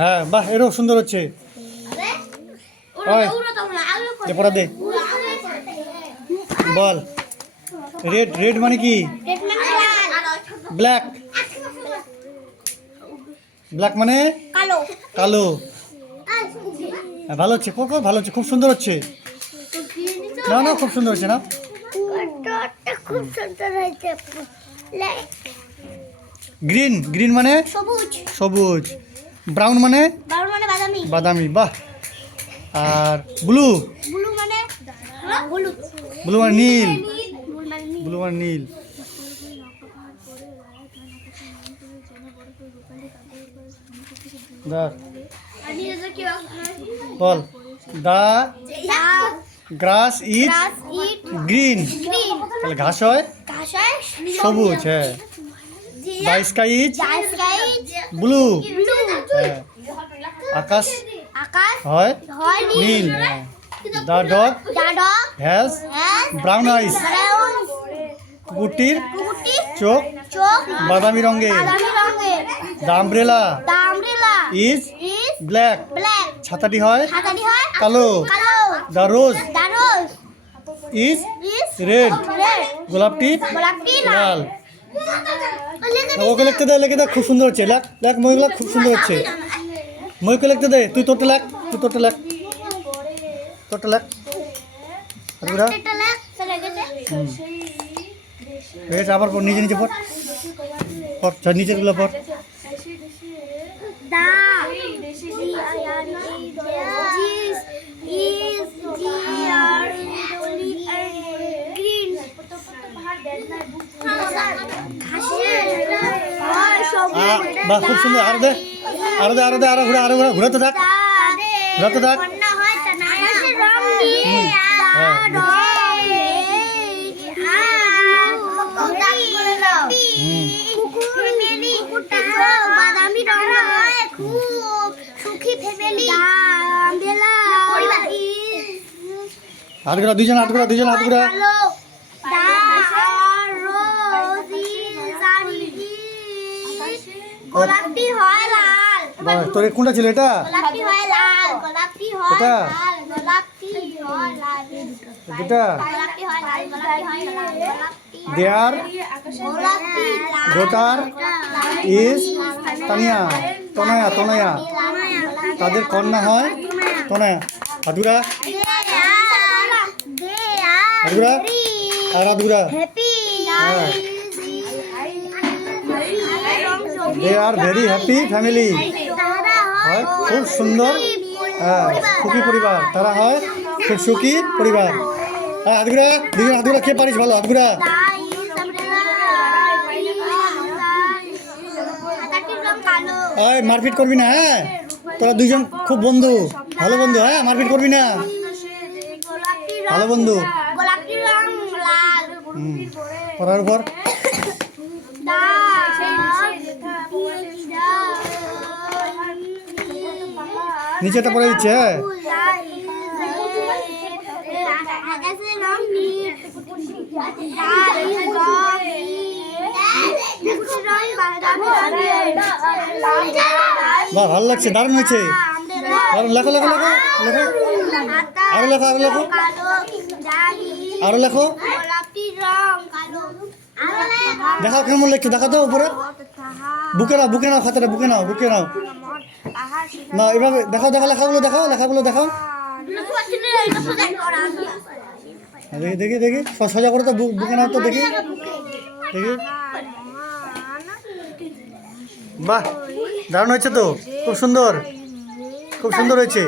হ্যাঁ বাহ, এরও সুন্দর হচ্ছে। পড়া দে, বল। রেড, রেড মানে কি? ব্ল্যাক, ব্ল্যাক মানে কালো। কালো। ভালো হচ্ছে, ভালো হচ্ছে, খুব সুন্দর হচ্ছে। না না, খুব সুন্দর হচ্ছে না? খুব সুন্দর হয়েছে। গ্রিন, গ্রিন মানে সবুজ। সবুজ। ব্রাউন মানে ব্রাউন মানে বাদামি। বাদামি, বাহ। আর ব্লু, ব্লু মানে হলুদ। ব্লু মানে নীল, ব্লু মানে নীল। ব্লু মানে নীল। ধর, বল। The grass is grass it green, green. তাহলে ঘাস হয় ঘাস হয় সবুজ। হ্যাঁ। The sky is sky blue, blue. হ্যাঁ। আকাশ আকাশ হয় হয় নীল। নীল। The dog the dog has has brown eyes, brown. কুকুরটির কুকুরটি চোখ চোখ বাদামি রঙের। বাদামি রঙের। The umbrella the umbrella is is black, black. ছাতাটি হয় ছাতাটি হয় কালো। কালো। The rose the rose is is red, red. গোলাপটি গোলাপটি লাল। লাল। ওকে লিখতে দে, লিখে দে, খুব সুন্দর হচ্ছে। লেখ, লেখ মহিলা, খুব সুন্দর হচ্ছে। মহিকে লিখতে দে, তুই তোরটা লেখ, তুই তোরটা লেখ, তোরটা লেখ। হাতগুড়া এটা লেখ চলে গেছে। হয়েছে, আবার পর, নিচে নিচে পড়, পর, নিচের গুলো পড়। দা গ্রিন। বাহ, খুব সুন্দর। আরো দে, আরো দে, আরো দে, আরো ঘুরা, আরো ঘুরা, ঘুরাতে থাক, ঘুরাতে থাক। বাদামি রং হয় খুব সুখী ফ্যামিলি। হাত ঘুরা, দুইজন হাত ঘুরা, দুইজন হাত ঘুরা। গোলাপটি হয় লাল। বাহ, তোর কোনটা ছিল এটা? গোলাপটি হয় লাল। গোলাপটি হয় এটা? লাল। গোলাপটি হয় লাল। এটা গোলাপটি হয় লাল। গোলাপটি হয় লাল। গোলাপটি দেয়ার গোলাপটি লাল। ডটার ইজ তানিয়া, তনয়া, তনয়া, তাদের কন্যা হয় তনয়া। হাতুরা, হাতুরা, আর হাতুরা। হ্যাঁ, দে আর ভেরি হ্যাপি ফ্যামিলি, হয় খুব সুন্দর, হ্যাঁ, সুখী পরিবার। তারা হয় খুব সুখী পরিবার। হ্যাঁ, হাতগুড়া, দুজন হাতগুড়া, কে পারিস ভালো? হাতগুড়া। ওই মারপিট করবি না, হ্যাঁ? তোরা দুজন খুব বন্ধু, ভালো বন্ধু, হ্যাঁ? মারপিট করবি না, ভালো বন্ধু। গোলাপটি রং লাল। পড়ার উপর নিচেটা পড়ে দিচ্ছে, হ্যাঁ? বাহ, ভালো লাগছে, দারুণ হয়েছে। লেখো, লেখো, লেখো, লেখো, আরো লেখো, আরো লেখো, আরো লেখো। দেখাও কেমন লিখছো, দেখা তো উপরে। বুকে নাও, বুকে নাও, খাতাটা বুকে নাও, বুকে নাও। না, এভাবে দেখাও, দেখাও, লেখাগুলো দেখাও, লেখাগুলো দেখাও। দেখি, দেখি, দেখি, সোজা করে তো বুকে নাও তো, দেখি, দেখি। বাহ, দারুণ হয়েছে তো, খুব সুন্দর, খুব সুন্দর হয়েছে।